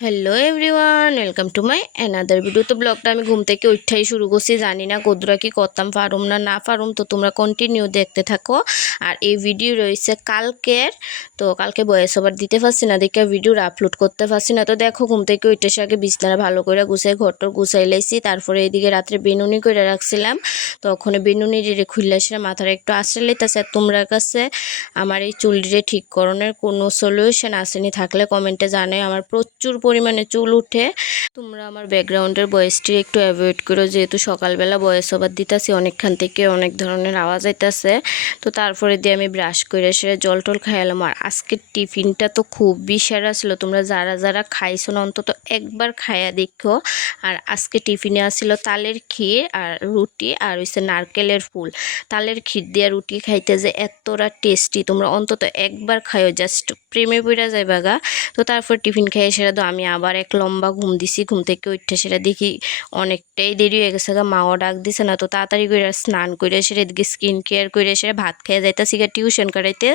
Hello everyone, welcome to my another video. তো ব্লগটা আমি ঘুম থেকে উঠাই শুরু করছি, জানি না কদ্দুরা কি করতাম, পারুম না পারুম। তো তোমরা কন্টিনিউ দেখতে থাকো। আর এই ভিডিও রয়েছে কালকের, তো কালকে ভয়েস ওভার দিতে পারছি না, দেখে ভিডিও আপলোড করতে পারছি না। তো দেখো, ঘুম থেকে উঠে আগে বিছানা ভালো করে গুছাই, ঘরটা গুছাই লাইছি। তারপরে এইদিকে রাত্রে বেনুনি করে রাখছিলাম, তো ওখানে বেনুনি খুললে আসলে মাথার একটু আশ্রয় লইতেছে। আর তোমরা কাছে আমার এই চুলটিরে ঠিক করণের কোনো সলিউশন আসেনি, থাকলে কমেন্টে জানাই। আমার প্রচুর পরিমাণে চুল উঠে। তোমরা আমার ব্যাকগ্রাউন্ডের ভয়েসটি একটু অ্যাভয়েড করো, যেহেতু সকালবেলা ভয়েস ওভার দিতেছি, অনেকখান থেকে অনেক ধরনের আওয়াজ আইতেছে। তো তারপরে দিয়ে আমি ব্রাশ করে সেরে জল টল খাইলাম। আর আজকের টিফিনটা তো খুবই সেরা ছিল, তোমরা যারা যারা খাইছো না অন্তত একবার খাইয়া দেখো। আর আজকে টিফিনে আসছিল তালের ক্ষীর আর রুটি, আর হচ্ছে নারকেলের ফুল। তালের ক্ষীর দিয়ে রুটি খাইতে যে এতটা টেস্টি, তোমরা অন্তত একবার খাইও, জাস্ট প্রেমে পড়া যাইবা গা। তো তারপর টিফিন খেয়ে সেটা তো আমি আবার এক লম্বা ঘুম দিছি। ঘুম থেকে উঠে সেটা দেখি অনেকটাই দেরি হয়ে গেছে গা, মাও ডাক দিছে না। তো তাড়াতাড়ি করে স্নান করে সেটা এদিকে স্কিন কেয়ার করে সেটা ভাত খেয়ে যাইতেছি গা টিউশন করাইতে।